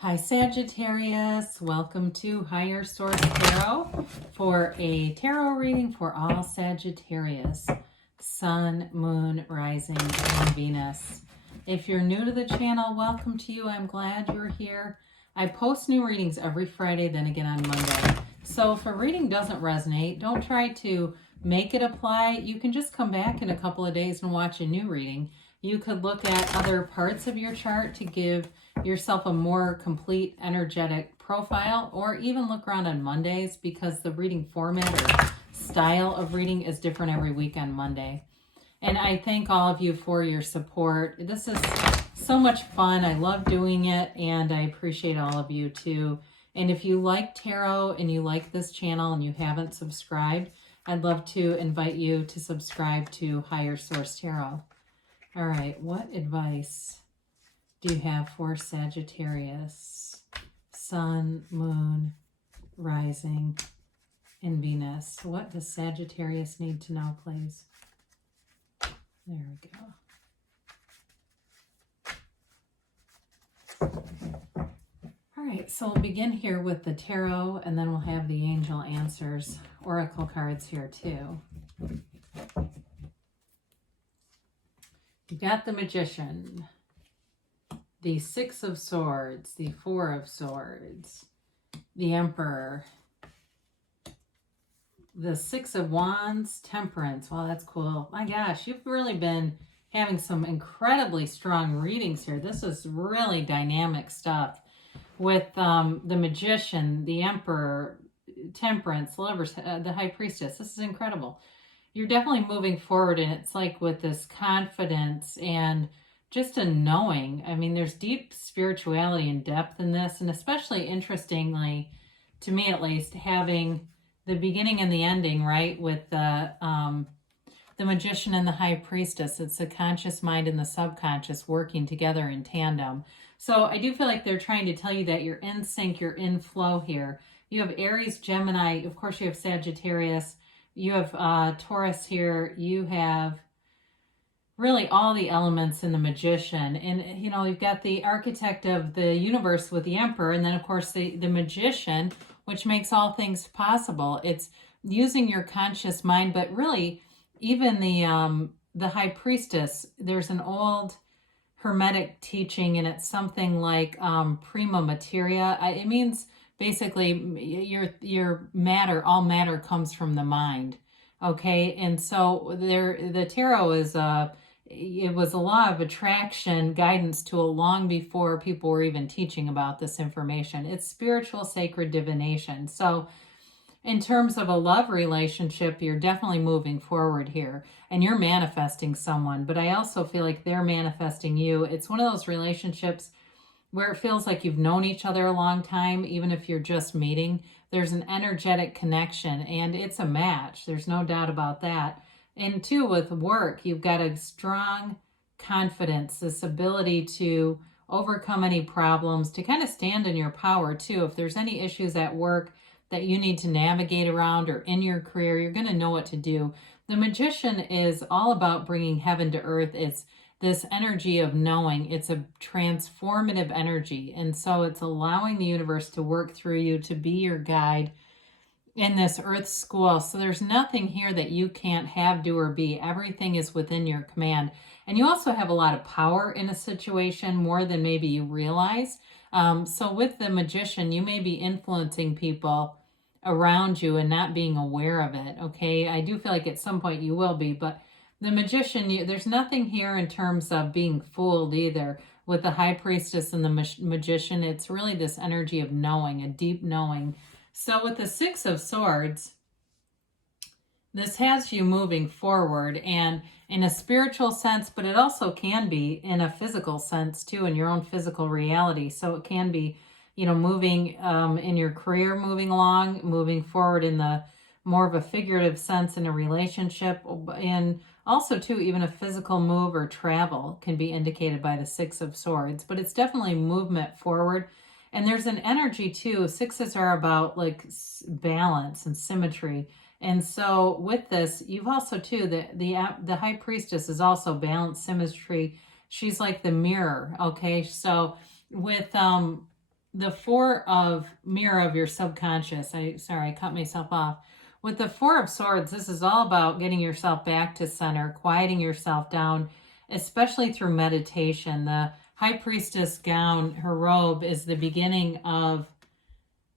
Hi Sagittarius, welcome to Higher Source Tarot for a tarot reading for all Sagittarius, Sun, Moon, Rising, and Venus. If you're new to the channel, welcome to you. I'm glad you're here. I post new readings every Friday, then again on Monday. So if a reading doesn't resonate, don't try to make it apply. You can just come back in a couple of days and watch a new reading. You could look at other parts of your chart to give yourself a more complete energetic profile, or even look around on Mondays because the reading format or style of reading is different every week on Monday. And I thank all of you for your support. This is so much fun. I love doing it, and I appreciate all of you too. And if you like tarot and you like this channel and you haven't subscribed, I'd love to invite you to subscribe to Higher Source Tarot. All right, what advice do you have for Sagittarius, Sun, Moon, Rising, and Venus? What does Sagittarius need to know, please? There we go. All right, so we'll begin here with the tarot, and then we'll have the angel answers, oracle cards here too. You got the Magician, the Six of Swords, the Four of Swords, the Emperor, the Six of Wands, Temperance. Wow, that's cool. My gosh, you've really been having some incredibly strong readings here. This is really dynamic stuff with the Magician, the Emperor, Temperance, Lovers, the High Priestess. This is incredible. You're definitely moving forward, and it's like with this confidence and just a knowing. I mean, there's deep spirituality and depth in this, and especially interestingly, to me at least, having the beginning and the ending, right, with the Magician and the High Priestess. It's the conscious mind and the subconscious working together in tandem. So I do feel like they're trying to tell you that you're in sync, you're in flow here. You have Aries, Gemini, of course you have Sagittarius, you have Taurus here, you have really all the elements in the Magician. And, you know, you've got the architect of the universe with the Emperor, and then, of course, the Magician, which makes all things possible. It's using your conscious mind, but really, even the High Priestess, there's an old Hermetic teaching, and it's something like prima materia. It means basically your matter, all matter comes from the mind. Okay, and so the tarot is it was a law of attraction guidance tool long before people were even teaching about this information. It's spiritual, sacred divination. So in terms of a love relationship, you're definitely moving forward here, and you're manifesting someone, but I also feel like they're manifesting you. It's one of those relationships where it feels like you've known each other a long time, even if you're just meeting. There's an energetic connection, and it's a match. There's no doubt about that. And too, with work, you've got a strong confidence, this ability to overcome any problems, to kind of stand in your power too. If there's any issues at work that you need to navigate around or in your career, you're going to know what to do. The Magician is all about bringing heaven to earth. It's this energy of knowing. It's a transformative energy. And so it's allowing the universe to work through you to be your guide in this earth school. So there's nothing here that you can't have, do, or be. Everything is within your command. And you also have a lot of power in a situation, more than maybe you realize. So with the Magician, you may be influencing people around you and not being aware of it. Okay, I do feel like at some point you will be, but the Magician, there's nothing here in terms of being fooled either. With the High Priestess and the Magician, it's really this energy of knowing, a deep knowing. So with the Six of Swords, this has you moving forward, and in a spiritual sense, but it also can be in a physical sense too, in your own physical reality. So it can be, you know, moving in your career, moving along, moving forward in the more of a figurative sense in a relationship, and also too, even a physical move or travel can be indicated by the Six of Swords, but it's definitely movement forward. And there's an energy too. Sixes are about like balance and symmetry. And so with this, you've also too, the High Priestess is also balance, symmetry. She's like the mirror. Okay. So with the Four of Mirror of your subconscious. Sorry, I cut myself off. With the Four of Swords, this is all about getting yourself back to center, quieting yourself down, especially through meditation. The High Priestess gown, her robe, is the beginning of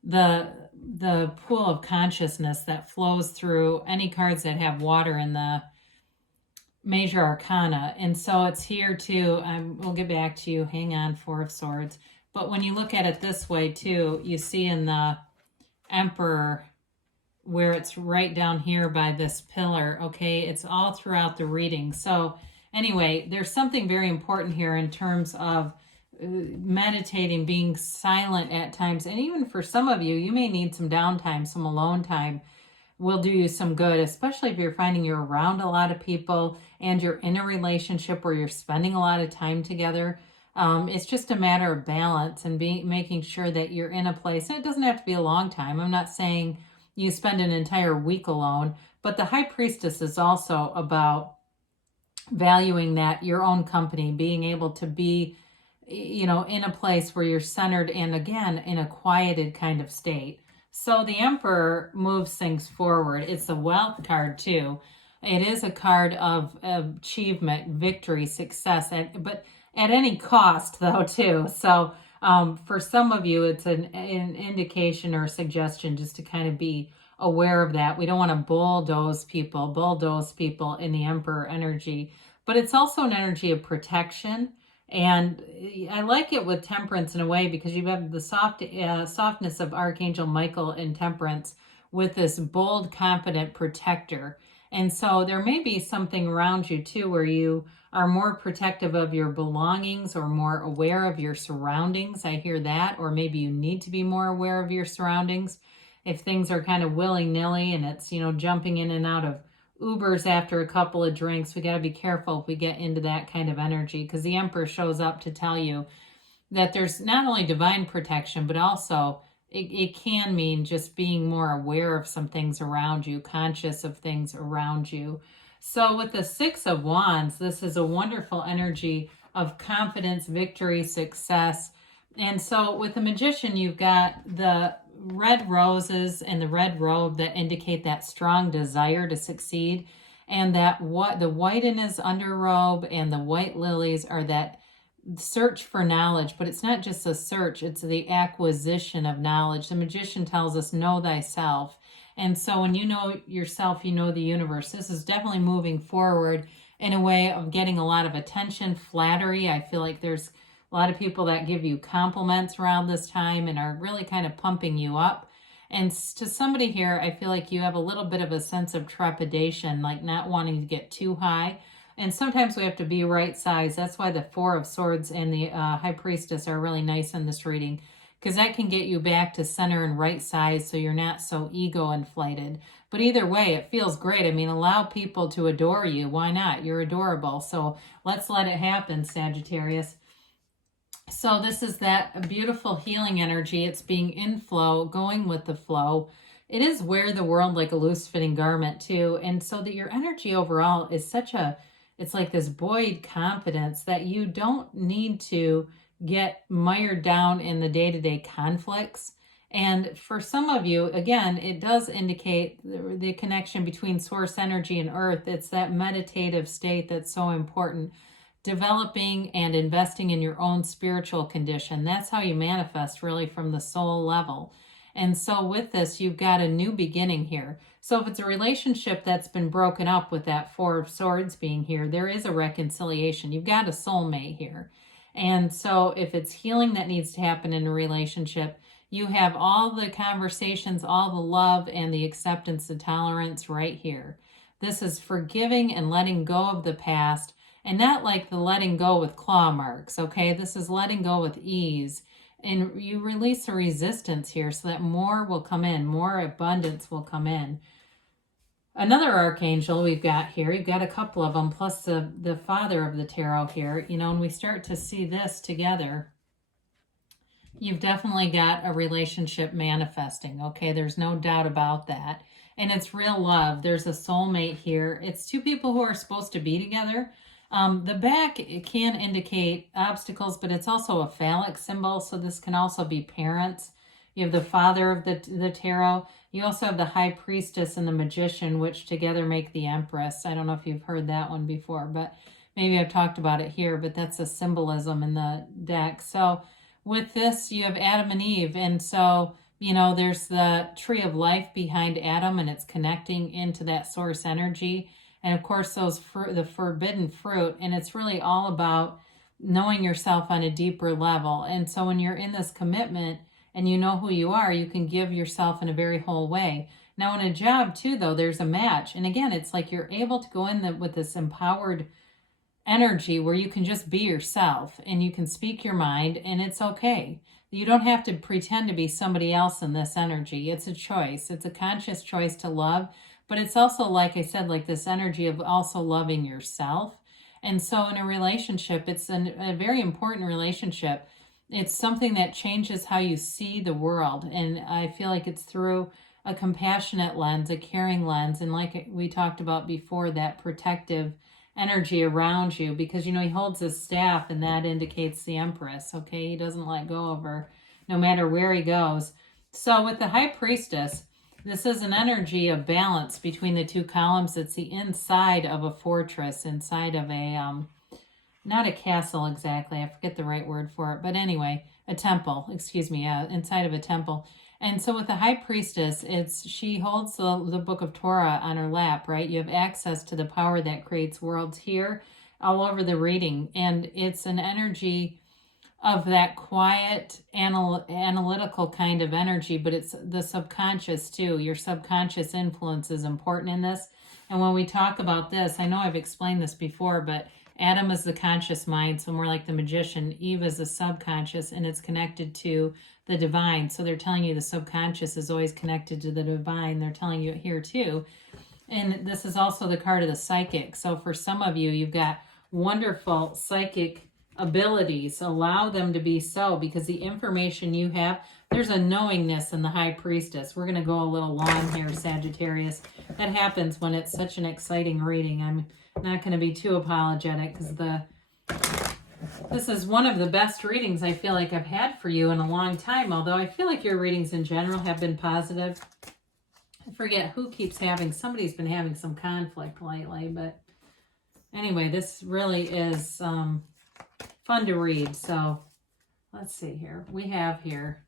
the pool of consciousness that flows through any cards that have water in the major arcana. And so it's here too. We'll get back to you. Hang on, Four of Swords. But when you look at it this way too, you see in the Emperor where it's right down here by this pillar. Okay, it's all throughout the reading. So anyway, there's something very important here in terms of meditating, being silent at times. And even for some of you, you may need some downtime, some alone time will do you some good, especially if you're finding you're around a lot of people and you're in a relationship where you're spending a lot of time together. It's just a matter of balance and making sure that you're in a place, and it doesn't have to be a long time. I'm not saying you spend an entire week alone, but the High Priestess is also about valuing that your own company, being able to be, you know, in a place where you're centered and again, in a quieted kind of state. So the Emperor moves things forward. It's a wealth card too. It is a card of achievement, victory, success, but at any cost though too. So for some of you, it's an indication or suggestion just to kind of be aware of that. We don't want to bulldoze people in the Emperor energy, but it's also an energy of protection. And I like it with Temperance in a way because you have the softness of Archangel Michael in Temperance with this bold, confident protector. And so there may be something around you too where you are more protective of your belongings or more aware of your surroundings. I hear that. Or maybe you need to be more aware of your surroundings. If things are kind of willy-nilly and it's, you know, jumping in and out of Ubers after a couple of drinks, we got to be careful if we get into that kind of energy, because the Emperor shows up to tell you that there's not only divine protection, but also it can mean just being more aware of some things around you, conscious of things around you. So with the Six of Wands, this is a wonderful energy of confidence, victory, success. And so with the Magician, you've got the red roses and the red robe that indicate that strong desire to succeed, and that what the white in his underrobe and the white lilies are that search for knowledge. But it's not just a search, it's the acquisition of knowledge. The Magician tells us, know thyself. And so when you know yourself, you know the universe. This is definitely moving forward in a way of getting a lot of attention, flattery. I feel like there's a lot of people that give you compliments around this time and are really kind of pumping you up. And to somebody here, I feel like you have a little bit of a sense of trepidation, like not wanting to get too high. And sometimes we have to be right size. That's why the Four of Swords and the High Priestess are really nice in this reading, because that can get you back to center and right size so you're not so ego inflated. But either way, it feels great. I mean, allow people to adore you. Why not? You're adorable. So let's let it happen, Sagittarius. So this is that beautiful healing energy. It's being in flow, going with the flow. It is wear the world like a loose fitting garment too. And so that your energy overall is it's like this buoyed confidence that you don't need to get mired down in the day-to-day conflicts. And for some of you, again, it does indicate the connection between source energy and earth. It's that meditative state that's so important. Developing and investing in your own spiritual condition. That's how you manifest really from the soul level. And so with this, you've got a new beginning here. So if it's a relationship that's been broken up with that Four of Swords being here, there is a reconciliation. You've got a soulmate here. And so if it's healing that needs to happen in a relationship, you have all the conversations, all the love and the acceptance, the tolerance right here. This is forgiving and letting go of the past, and not like the letting go with claw marks, okay? This is letting go with ease. And you release the resistance here so that more will come in, more abundance will come in. Another archangel we've got here, you've got a couple of them, plus the father of the tarot here. You know, when we start to see this together, you've definitely got a relationship manifesting, okay? There's no doubt about that. And it's real love. There's a soulmate here. It's two people who are supposed to be together. The back, it can indicate obstacles, but it's also a phallic symbol. So this can also be parents. You have the father of the tarot. You also have the high priestess and the magician, which together make the empress. I don't know if you've heard that one before, but maybe I've talked about it here, but that's a symbolism in the deck. So with this, you have Adam and Eve. And so, you know, there's the tree of life behind Adam, and it's connecting into that source energy. And of course, the forbidden fruit. And it's really all about knowing yourself on a deeper level. And so when you're in this commitment and you know who you are, you can give yourself in a very whole way. Now in a job too, though, there's a match. And again, it's like you're able to go in with this empowered energy where you can just be yourself and you can speak your mind, and it's okay. You don't have to pretend to be somebody else in this energy. It's a choice. It's a conscious choice to love. But it's also, like I said, like this energy of also loving yourself. And so in a relationship, it's a very important relationship. It's something that changes how you see the world. And I feel like it's through a compassionate lens, a caring lens. And like we talked about before, that protective energy around you, because, you know, he holds his staff and that indicates the empress. Okay. He doesn't let go of her no matter where he goes. So with the high priestess, this is an energy of balance between the two columns. It's the inside of a fortress, inside of a, not a castle exactly. I forget the right word for it. But anyway, a temple, excuse me, inside of a temple. And so with the high priestess, she holds the book of Torah on her lap, right? You have access to the power that creates worlds here all over the reading. And it's an energy of that quiet, analytical kind of energy, but it's the subconscious too. Your subconscious influence is important in this. And when we talk about this, I know I've explained this before, but Adam is the conscious mind, so more like the magician. Eve is the subconscious, and it's connected to the divine. So they're telling you the subconscious is always connected to the divine. They're telling you it here too. And this is also the card of the psychic. So for some of you, you've got wonderful psychic abilities. Allow them to be so, because the information you have, there's a knowingness in the high priestess. We're going to go a little long here, Sagittarius. That happens when it's such an exciting reading. I'm not going to be too apologetic, because this is one of the best readings I feel like I've had for you in a long time, although I feel like your readings in general have been positive. I forget who keeps somebody's been having some conflict lately, but anyway, this really is fun to read. So let's see here. We have here,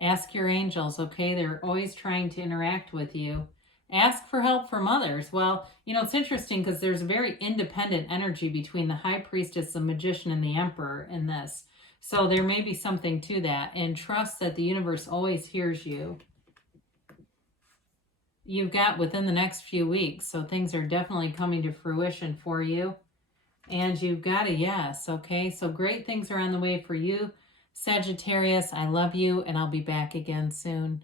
ask your angels, okay? They're always trying to interact with you. Ask for help from others. Well, you know, it's interesting because there's a very independent energy between the high priestess, the magician, and the emperor in this. So there may be something to that. And trust that the universe always hears you. You've got within the next few weeks. So things are definitely coming to fruition for you. And you've got a yes, okay? So great things are on the way for you, Sagittarius. I love you, and I'll be back again soon.